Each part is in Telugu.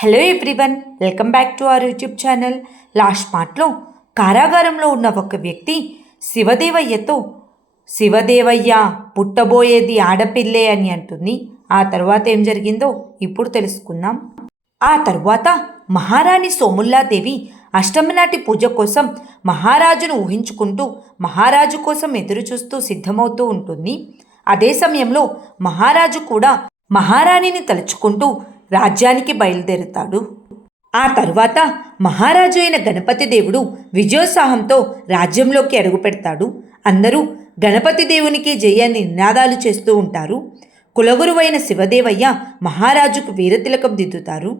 Hello everyone, welcome back to our YouTube channel. Last పార్ట్లో కారాగారంలో ఉన్న ఒక వ్యక్తి శివదేవయ్యతో శివదేవయ్య పుట్టబోయేది ఆడపిల్లే అని అంటుంది. ఆ తర్వాత ఏం జరిగిందో ఇప్పుడు తెలుసుకుందాం. ఆ తర్వాత మహారాణి సోముల్లాదేవి అష్టమినాటి పూజ కోసం మహారాజును ఊహించుకుంటూ మహారాజు కోసం ఎదురుచూస్తూ సిద్ధమవుతూ ఉంటుంది. అదే సమయంలో మహారాజు కూడా మహారాణిని తలుచుకుంటూ రాజ్యానికి బయలుదేరుతాడు. ఆ తర్వాత మహారాజు అయిన గణపతి దేవుడు విజయోత్సాహంతో రాజ్యంలోకి అడుగుపెడతాడు. అందరూ గణపతి దేవునికి జయ నినాదాలు చేస్తూ ఉంటారు. కులగురువైన శివదేవయ్య మహారాజుకు వీరతిలకం దిద్దుతారు.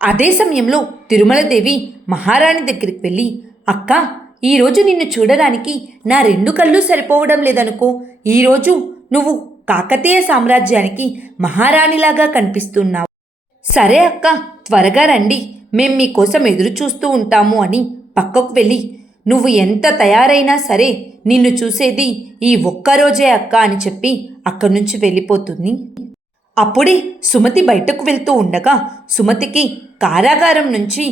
అదే సమయంలో తిరుమలదేవి మహారాణి దగ్గరికి వెళ్ళి, అక్క, ఈరోజు నిన్ను చూడడానికి నా 2 కళ్ళు సరిపోవడం లేదనుకో. ఈరోజు నువ్వు కాకతీయ సామ్రాజ్యానికి మహారాణిలాగా కనిపిస్తున్నావు. సరే అక్క, త్వరగా రండి, మేం మీకోసం ఎదురు చూస్తూ ఉంటాము అని పక్కకు వెళ్ళి, నువ్వు ఎంత తయారైనా సరే నిన్ను చూసేది ఈ ఒక్కరోజే అక్క అని చెప్పి అక్కడి నుంచి వెళ్ళిపోతుంది. అప్పుడే సుమతి బయటకు వెళ్తూ ఉండగా సుమతికి కారాగారం నుంచి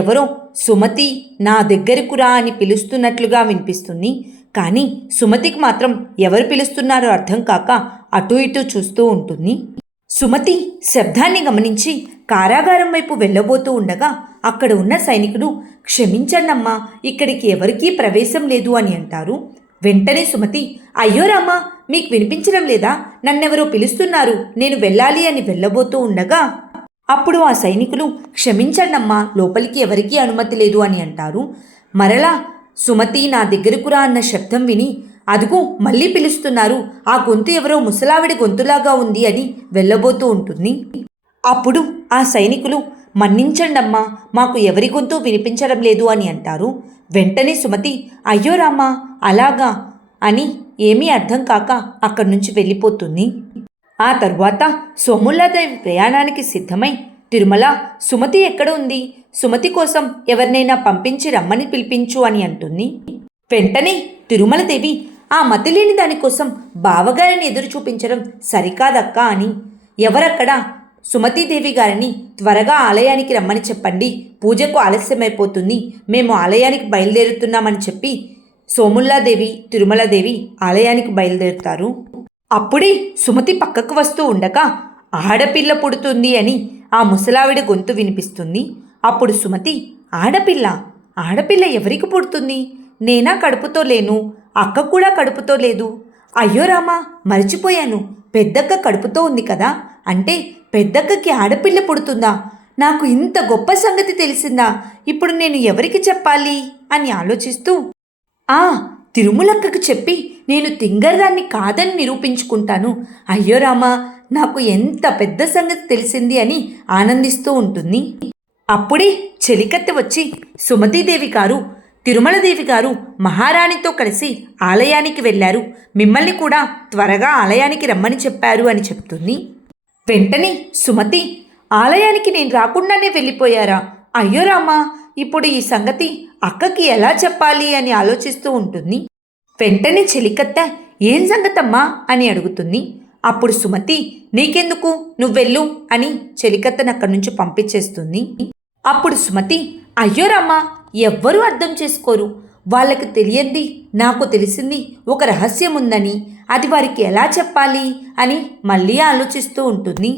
ఎవరో సుమతి నా దగ్గరకు రా అని పిలుస్తున్నట్లుగా వినిపిస్తుంది. కానీ సుమతికి మాత్రం ఎవరు పిలుస్తున్నారో అర్థం కాక అటు ఇటు చూస్తూ ఉంటుంది. సుమతి శబ్దాన్ని గమనించి కారాగారం వైపు వెళ్ళబోతూ ఉండగా అక్కడ ఉన్న సైనికుడు, క్షమించండమ్మా, ఇక్కడికి ఎవరికీ ప్రవేశం లేదు అని అంటారు. వెంటనే సుమతి, అయ్యో రామ్మా, మీకు వినిపించడం లేదా? నన్నెవరో పిలుస్తున్నారు, నేను వెళ్ళాలి అని వెళ్ళబోతూ ఉండగా అప్పుడు ఆ సైనికులు, క్షమించండమ్మా, లోపలికి ఎవరికీ అనుమతి లేదు అని అంటారు. మరలా సుమతి నా దగ్గరకు రా అన్న శబ్దం విని, అదుగో మళ్ళీ పిలుస్తున్నారు, ఆ గొంతు ఎవరో ముసలావిడి గొంతులాగా ఉంది అని వెళ్ళబోతూ ఉంటుంది. అప్పుడు ఆ సైనికులు, మన్నించండమ్మా, మాకు ఎవరి గొంతు వినిపించడం లేదు అని అంటారు. వెంటనే సుమతి, అయ్యో రామ్మా, అలాగా అని ఏమీ అర్థం కాక అక్కడి నుంచి వెళ్ళిపోతుంది. ఆ తరువాత సోముల్లాదేవి ప్రయాణానికి సిద్ధమై, తిరుమల, సుమతి ఎక్కడ ఉంది? సుమతి కోసం ఎవరినైనా పంపించి రమ్మని పిలిపించు అని అంటుంది. వెంటనే తిరుమలదేవి, ఆ మతిలేని దానికోసం బావగారిని ఎదురు చూపించడం సరికాదక్కా అని, ఎవరక్కడ? సుమతీదేవి గారిని త్వరగా ఆలయానికి రమ్మని చెప్పండి, పూజకు ఆలస్యమైపోతుంది, మేము ఆలయానికి బయలుదేరుతున్నామని చెప్పి సోముల్లాదేవి తిరుమలదేవి ఆలయానికి బయలుదేరుతారు. అప్పుడే సుమతి పక్కకు వస్తూ ఉండగా ఆడపిల్ల పుడుతుంది అని ఆ ముసలావిడ గొంతు వినిపిస్తుంది. అప్పుడు సుమతి, ఆడపిల్ల? ఆడపిల్ల ఎవరికి పుడుతుంది? నేనా కడుపుతో లేను, అక్క కూడా కడుపుతో లేదు. అయ్యో రామా, మర్చిపోయాను, పెద్దక్క కడుపుతో ఉంది కదా, అంటే పెద్దక్కకి ఆడపిల్ల పుడుతుందా? నాకు ఇంత గొప్ప సంగతి తెలిసిందా? ఇప్పుడు నేను ఎవరికి చెప్పాలి అని ఆలోచిస్తూ, తిరుమలక్కకు చెప్పి నేను తింగర్దాన్ని కాదని నిరూపించుకుంటాను. అయ్యో రామా, నాకు ఎంత పెద్ద సంగతి తెలిసింది అని ఆనందిస్తూ ఉంటుంది. అప్పుడే చెలికత్తె వచ్చి, సుమతీదేవి గారు, తిరుమలదేవి గారు మహారాణితో కలిసి ఆలయానికి వెళ్ళారు, మిమ్మల్ని కూడా త్వరగా ఆలయానికి రమ్మని చెప్పారు అని చెప్తుంది. వెంటనే సుమతి, ఆలయానికి నేను రాకుండానే వెళ్ళిపోయారా? అయ్యో రామా, ఇప్పుడు ఈ సంగతి అక్కకి ఎలా చెప్పాలి అని ఆలోచిస్తూ ఉంటుంది. వెంటనే చెలికత్త, ఏం సంగతమ్మా అని అడుగుతుంది. అప్పుడు సుమతి, నీకెందుకు, నువ్వెళ్ళు అని చెలికత్తను అక్కడి నుంచి పంపించేస్తుంది. అప్పుడు సుమతి, అయ్యో రామా, ఎవ్వరూ అర్థం చేసుకోరు, వాళ్ళకి తెలియంది నాకు తెలిసింది ఒక రహస్యం ఉందని, అది వారికి ఎలా చెప్పాలి అని మళ్ళీ ఆలోచిస్తూ ఉంటుంది.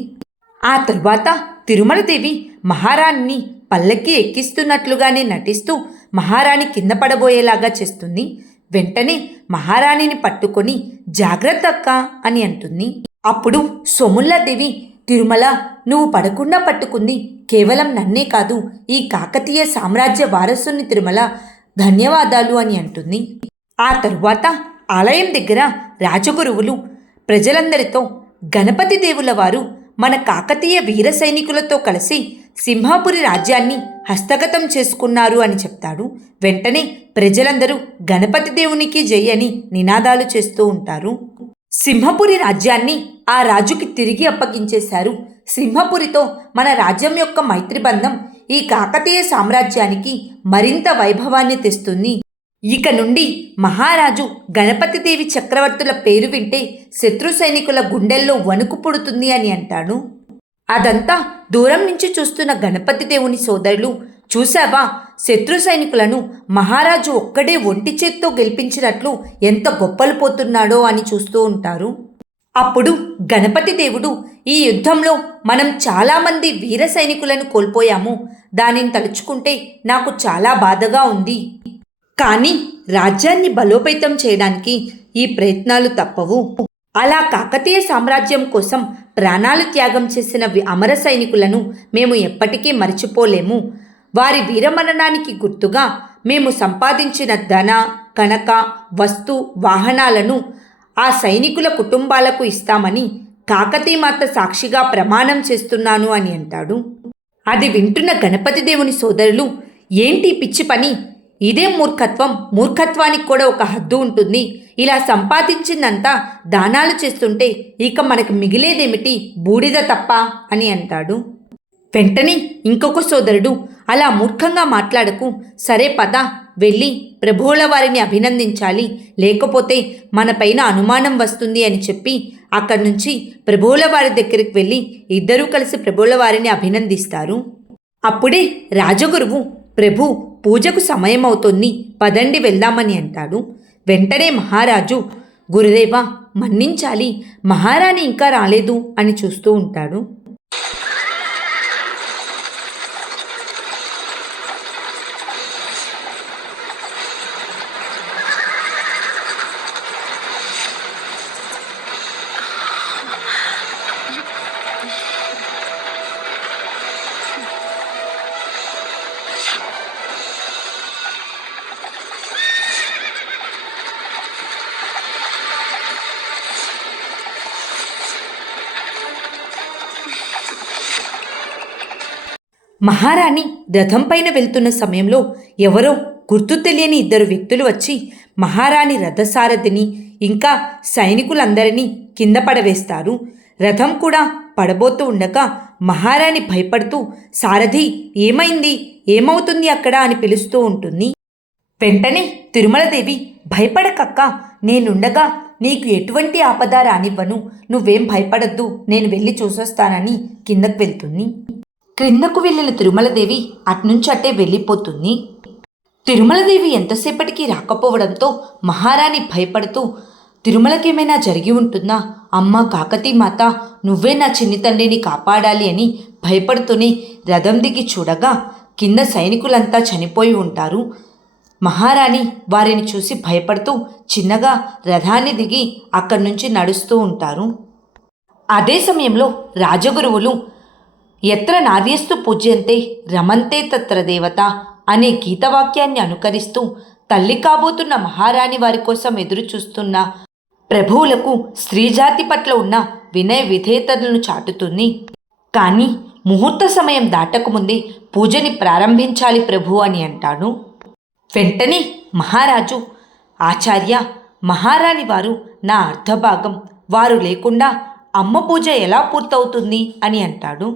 ఆ తరువాత తిరుమలదేవి మహారాణిని పల్లకి ఎక్కిస్తున్నట్లుగానే నటిస్తూ మహారాణి కింద పడబోయేలాగా చేస్తుంది. వెంటనే మహారాణిని పట్టుకొని, జాగ్రత్త అక్క అని అంటుంది. అప్పుడు సోముల్లాదేవి, తిరుమల, నువ్వు పడకుండా పట్టుకుంది కేవలం నన్నే కాదు, ఈ కాకతీయ సామ్రాజ్య వారసుని తిరుమల, ధన్యవాదాలు అని అంటుంది. ఆ తరువాత ఆలయం దగ్గర రాజగురువులు ప్రజలందరితో, గణపతి దేవుల వారు మన కాకతీయ వీర సైనికులతో కలిసి సింహాపురి రాజ్యాన్ని హస్తగతం చేసుకున్నారు అని చెప్తాడు. వెంటనే ప్రజలందరూ గణపతి దేవునికి జై అని నినాదాలు చేస్తూ ఉంటారు. సింహపురి రాజ్యాన్ని ఆ రాజుకి తిరిగి అప్పగించేశారు. సింహపురితో మన రాజ్యం యొక్క మైత్రిబంధం ఈ కాకతీయ సామ్రాజ్యానికి మరింత వైభవాన్ని తెస్తుంది. ఇక నుండి మహారాజు గణపతిదేవి చక్రవర్తుల పేరు వింటే శత్రు సైనికుల గుండెల్లో వణుకు పుడుతుంది అని అంటాడు. అదంతా దూరం నుంచి చూస్తున్న గణపతి దేవుని సోదరులు, చూశావా, శత్రు సైనికులను మహారాజు ఒక్కడే ఒంటి చేత్తో గెలిపించినట్లు ఎంత గొప్పలు పోతున్నాడో అని చూస్తూ ఉంటారు. అప్పుడు గణపతి దేవుడు, ఈ యుద్ధంలో మనం చాలామంది వీర సైనికులను కోల్పోయాము. దానిని తలుచుకుంటే నాకు చాలా బాధగా ఉంది. కానీ రాజ్యాన్ని బలోపేతం చేయడానికి ఈ ప్రయత్నాలు తప్పవు. అలా కాకతీయ సామ్రాజ్యం కోసం ప్రాణాలు త్యాగం చేసిన అమర సైనికులను మేము ఎప్పటికీ మర్చిపోలేము. వారి వీరమరణానికి గుర్తుగా మేము సంపాదించిన ధన, కనక, వస్తు, వాహనాలను ఆ సైనికుల కుటుంబాలకు ఇస్తామని కాకతీమాత సాక్షిగా ప్రమాణం చేస్తున్నాను అని అంటాడు. అది వింటున్న గణపతి దేవుని సోదరులు, ఏంటి పిచ్చి పని, ఇదే మూర్ఖత్వం, మూర్ఖత్వానికి కూడా ఒక హద్దు ఉంటుంది. ఇలా సంపాదించిందంతా దానాలు చేస్తుంటే ఇక మనకు మిగిలేదేమిటి, బూడిద తప్ప అని అంటాడు. వెంటనే ఇంకొక సోదరుడు, అలా మూర్ఖంగా మాట్లాడకు, సరే పద, వెళ్ళి ప్రభువుల వారిని అభినందించాలి, లేకపోతే మనపైన అనుమానం వస్తుంది అని చెప్పి అక్కడి నుంచి ప్రభువుల వారి దగ్గరికి వెళ్ళి ఇద్దరూ కలిసి ప్రభువుల వారిని అభినందిస్తారు. అప్పుడే రాజగురువు, ప్రభు, పూజకు సమయం అవుతుంది, పదండి వెళ్దామని అంటాడు. వెంటనే మహారాజు, గురుదేవా మన్నించాలి, మహారాణి ఇంకా రాలేదు అని చూస్తూ ఉంటాడు. మహారాణి రథం పైన వెళ్తున్న సమయంలో ఎవరో గుర్తు తెలియని ఇద్దరు వ్యక్తులు వచ్చి మహారాణి రథసారథిని ఇంకా సైనికులందరినీ కింద పడవేస్తారు. రథం కూడా పడబోతూ ఉండగా మహారాణి భయపడుతూ, సారథి ఏమైంది, ఏమవుతుంది అక్కడ అని పిలుస్తూ ఉంటుంది. వెంటనే తిరుమలదేవి, భయపడకక్క, నేనుండగా నీకు ఎటువంటి ఆపద రానివ్వను, నువ్వేం భయపడద్దు, నేను వెళ్ళి చూసొస్తానని కిందకు వెళ్తుంది. క్రిందకు వెళ్ళిన తిరుమలదేవి అట్నుంచి అట్టే వెళ్ళిపోతుంది. తిరుమలదేవి ఎంతసేపటికి రాకపోవడంతో మహారాణి భయపడుతూ, తిరుమలకేమైనా జరిగి ఉంటుందా, అమ్మ కాకతీమాత, నువ్వే నా చిన్ని తండ్రిని కాపాడాలి అని భయపడుతూనే రథం దిగి చూడగా కింద సైనికులంతా చనిపోయి ఉంటారు. మహారాణి వారిని చూసి భయపడుతూ చిన్నగా రథాన్ని దిగి అక్కడి నుంచి నడుస్తూ ఉంటారు. అదే సమయంలో రాజగురువులు, ఎత్ర నార్యస్తు పూజ్యంతే రమంతే తత్ర దేవత అనే గీతవాక్యాన్ని అనుకరిస్తూ తల్లి కాబోతున్న మహారాణి వారి కోసం ఎదురు చూస్తున్న ప్రభువులకు స్త్రీజాతి పట్ల ఉన్న వినయ విధేయతలను చాటుతుంది. కానీ ముహూర్త సమయం దాటకముందే పూజని ప్రారంభించాలి ప్రభు అని అంటాడు. వెంటనే మహారాజు, ఆచార్య, మహారాణి వారు నా అర్ధభాగం, వారు లేకుండా అమ్మ పూజ ఎలా పూర్తవుతుంది అని అంటాడు.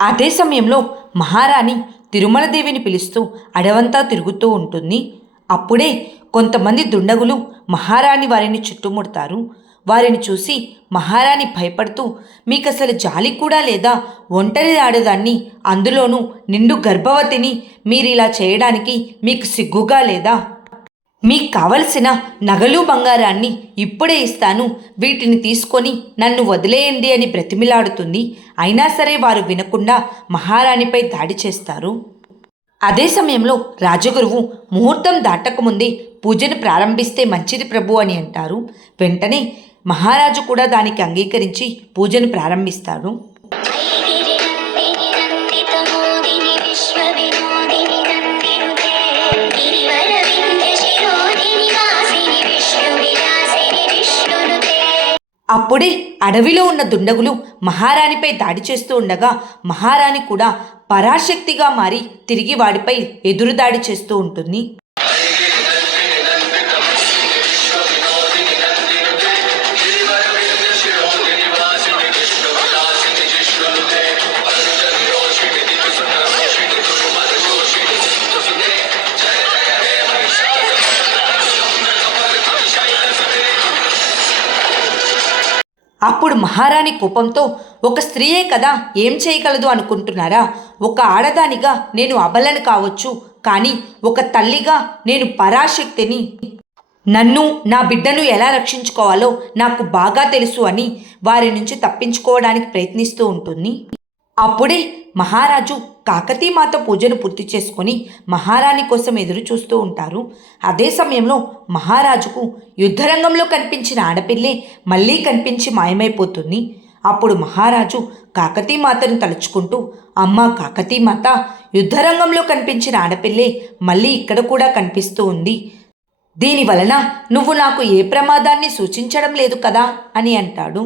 అదే సమయంలో మహారాణి తిరుమలదేవిని పిలుస్తూ అడవంతా తిరుగుతూ ఉంటుంది. అప్పుడే కొంతమంది దుండగులు మహారాణి వారిని చుట్టుముడతారు. వారిని చూసి మహారాణి భయపడుతూ, మీకసలు జాలి కూడా లేదా, ఒంటరి ఆడదాన్ని, అందులోనూ నిండు గర్భవతిని మీరిలా చేయడానికి మీకు సిగ్గుగా లేదా, మీకు కావలసిన నగలు బంగారాన్ని ఇప్పుడే ఇస్తాను, వీటిని తీసుకొని నన్ను వదిలేయండి అని బ్రతిమిలాడుతుంది. అయినా సరే వారు వినకుండా మహారాణిపై దాడి చేస్తారు. అదే సమయంలో రాజగురువు, ముహూర్తం దాటకముందే పూజను ప్రారంభిస్తే మంచిది ప్రభు అని అంటారు. వెంటనే మహారాజు కూడా దానికి అంగీకరించి పూజను ప్రారంభిస్తాడు. అప్పుడే అడవిలో ఉన్న దుండగులు మహారాణిపై దాడి చేస్తూ ఉండగా మహారాణి కూడా పరాశక్తిగా మారి తిరిగి వాడిపై ఎదురుదాడి చేస్తూ ఉంటుంది. అప్పుడు మహారాణి కోపంతో, ఒక స్త్రీయే కదా ఏం చేయగలదు అనుకుంటున్నారా? ఒక ఆడదానిగా నేను అబలను కావచ్చు, కానీ ఒక తల్లిగా నేను పరాశక్తిని. నన్ను నా బిడ్డను ఎలా రక్షించుకోవాలో నాకు బాగా తెలుసు అని వారి నుంచి తప్పించుకోవడానికి ప్రయత్నిస్తూ ఉంటుంది. అప్పుడే మహారాజు కాకతీమాత పూజను పూర్తి చేసుకొని మహారాణి కోసం ఎదురు చూస్తూ ఉంటారు. అదే సమయంలో మహారాజుకు యుద్ధరంగంలో కనిపించిన ఆడపిల్లే మళ్ళీ కనిపించి మాయమైపోతుంది. అప్పుడు మహారాజు కాకతీమాతను తలుచుకుంటూ, అమ్మ కాకతీమాత, యుద్ధరంగంలో కనిపించిన ఆడపిల్లే మళ్ళీ ఇక్కడ కూడా కనిపిస్తూ ఉంది. దీనివలన నువ్వు నాకు ఏ ప్రమాదాన్ని సూచించడం లేదు కదా అని అంటాడు.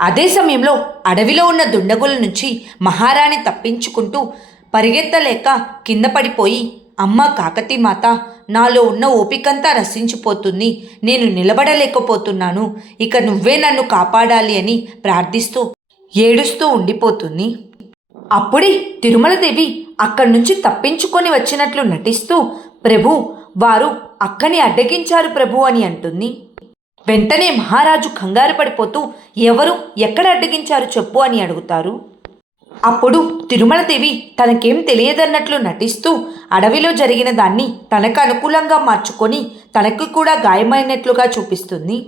అదే సమయంలో అడవిలో ఉన్న దుండగుల నుంచి మహారాణి తప్పించుకుంటూ పరిగెత్తలేక కింద పడిపోయి, అమ్మ కాకతీమాత, నాలో ఉన్న ఓపికంతా నశించిపోతుంది, నేను నిలబడలేకపోతున్నాను, ఇక నువ్వే నన్ను కాపాడాలి అని ప్రార్థిస్తూ ఏడుస్తూ ఉండిపోతుంది. అప్పుడే తిరుమలదేవి అక్కడి నుంచి తప్పించుకొని వచ్చినట్లు నటిస్తూ, ప్రభు, వారు అక్కని అడ్డగించారు ప్రభు అని అంటుంది. వెంటనే మహారాజు కంగారు పడిపోతూ, ఎవరు, ఎక్కడ అడ్డగించారు చెప్పు అని అడుగుతారు. అప్పుడు తిరుమలదేవి తనకేం తెలియదన్నట్లు నటిస్తూ అడవిలో జరిగిన దాన్ని తనకు అనుకూలంగా మార్చుకొని తనకు కూడా గాయమైనట్లుగా చూపిస్తుంది.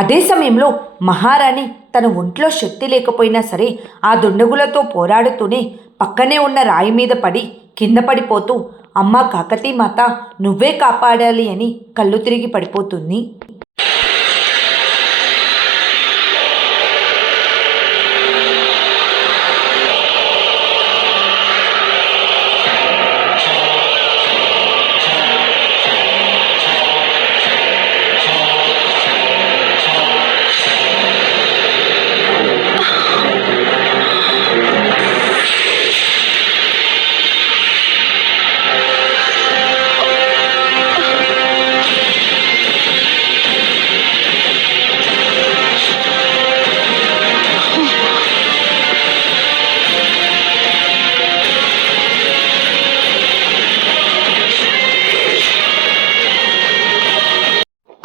అదే సమయంలో మహారాణి తన ఒంట్లో శక్తి లేకపోయినా సరే ఆ దుండగులతో పోరాడుతూనే పక్కనే ఉన్న రాయి మీద పడి కింద పడిపోతూ, అమ్మ కాకతీమాత, నువ్వే కాపాడాలి అని కళ్ళు తిరిగి పడిపోతుంది.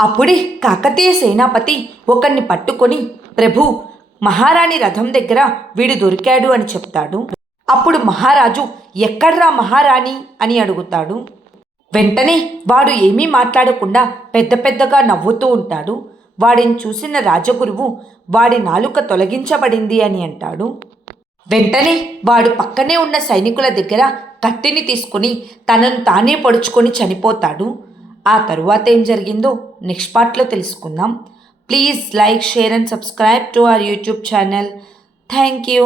అప్పుడే కాకతీయ సేనాపతి ఒకరిని పట్టుకొని, ప్రభు, మహారాణి రథం దగ్గర వీడు దొరికాడు అని చెప్తాడు. అప్పుడు మహారాజు, ఎక్కడ్రా మహారాణి అని అడుగుతాడు. వెంటనే వాడు ఏమీ మాట్లాడకుండా పెద్ద పెద్దగా నవ్వుతూ ఉంటాడు. వాడిని చూసిన రాజగురువు, వాడి నాలుక తొలగించబడింది అని అంటాడు. వెంటనే వాడు పక్కనే ఉన్న సైనికుల దగ్గర కత్తిని తీసుకుని తనను తానే పొడుచుకొని చనిపోతాడు. ఆ తరువాత ఏం జరిగిందో నెక్స్ట్ పార్ట్లో తెలుసుకుందాం. Please like, share and subscribe to our YouTube channel. Thank you.